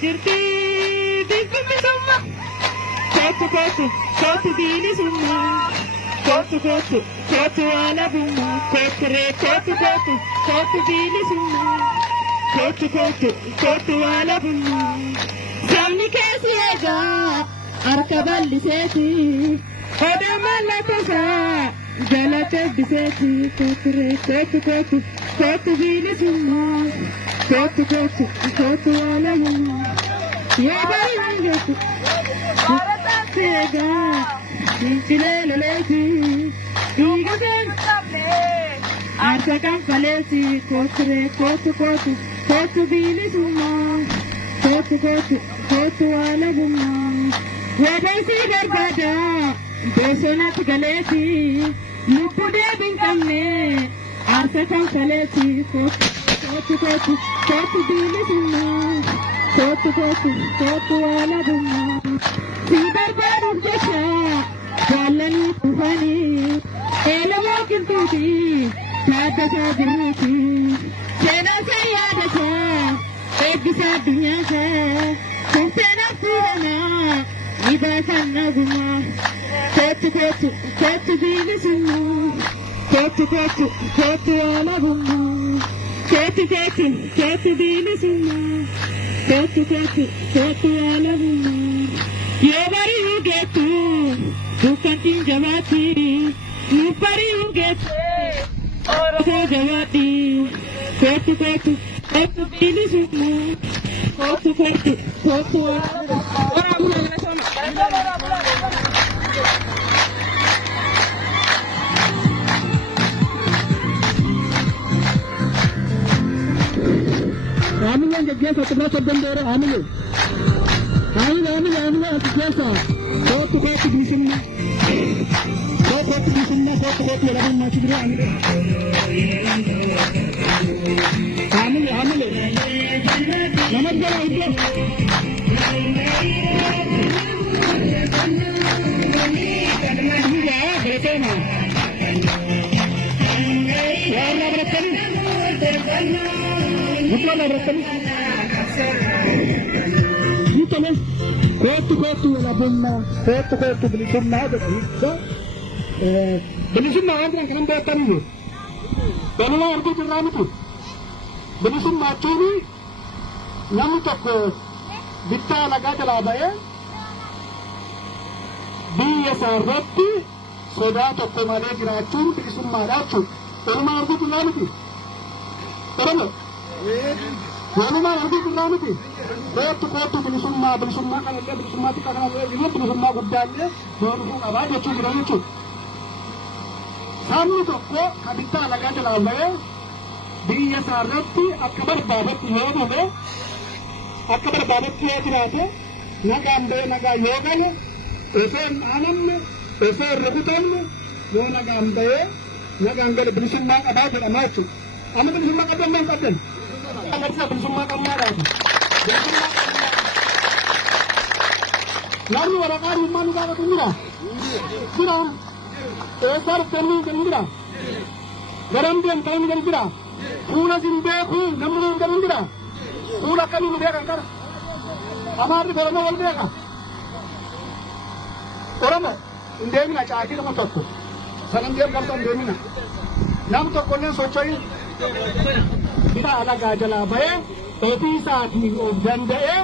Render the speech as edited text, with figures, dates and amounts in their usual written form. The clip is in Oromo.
Jirti dibbimi summa kootu kootu kootu diini summa kootu kootu kootu alabumma kootu ree kootu kootu kootu diini summa kootu kootu kootu alabumma sabni keessi eegaa harka bal'iseeti odaa mallattoosaa jala cabbiseeti kootu ree kootu kootu kootu diini summa kootu kootu kootu alabumma yeebayi hangeetu seegaa fincileleleeti dhiigateen aarsa kanfaleeti kootu ree kootu kootu kootu biilisummaa kootu kootu kootu alabumma weedaysii barbaada bosonatti galeeti lubbu deebiin qabne aarsa kanfaleeti kootu kootu kootu kootu biilisummaa kootu kootu kootu alabumma si barbaaduuf jecha jaallanii dhufanii eelamoo qilxuuti taaddasaa jirruuti seenaasaa yaadasaa eebbisaa addunyaasa kunseenaaf fuudhamaa ni baasan nagumaa kootu kootu kootu biilisummaa kootu kootu kootu alabumma kootu kootu kootu biilisummaa kootu kootu kootu alabumma yoo bari'uu geettu dukkantiin jabaatti yoo bari'uu geettu orosoo jabaatti kootu kootu kootu biilisummaa kootu kootu kootu Amileen geggeessa xirraa soddombeera amilee amilee geggeessa kootu kootu biilisummaa kootu biilisummaa kootu kootu walabummaa Tigree amilee nama jala iddoo beekama warra baratanii Bukan bertemu. Gitu nih. Kotu walabumma, kotu bilisumma begitu. Bilisumma orang kan betan itu. Kalau arti jeram itu. Bilisumma curi. Namun tak bitta laga jalabaya. Dia sarati. Soda tak kemana geracun bilisumma racun. Kalau arti jeram itu. Terus. Wanuma arti biramiti. Kootu bilisummaa kanallee bilisummaatti kanallee jiru bilisummaa guddaallee doonuu qabaa jechuu jira jechuudha. Sabni tokko kan bittaa lagaa jalaa bahee biyya isaarratti akka barbaadetti yoo dhufe akka barbaadetti yoo jiraate nagaan bahee nagaa yoo gale osoo hin dhaanamne osoo hin rukutamne yoo nagaan bahee nagaan gale bilisummaa qabaa jedhama jechuudha. Amma bilisummaa qabdan maan qabdan? Agarsiisa bilisummaa qabnaadhaati. Namni waraqaa dhimmaa nu gaafatu jira. Jira. Eessaa dhuftanii kan jira. Garam deemtanii kan jira. Fuula sin beeku namni kan jira. Fuula akkamii nu beekan kana. Amaarri Oromoo wal beeka. Oromoo hin deemina caakii nama tokko. Sanan deem qabda hin deemina. Nam tokkollee socho'ii. Kita alagaa jalaa bahee ofii isaatiin of danda'ee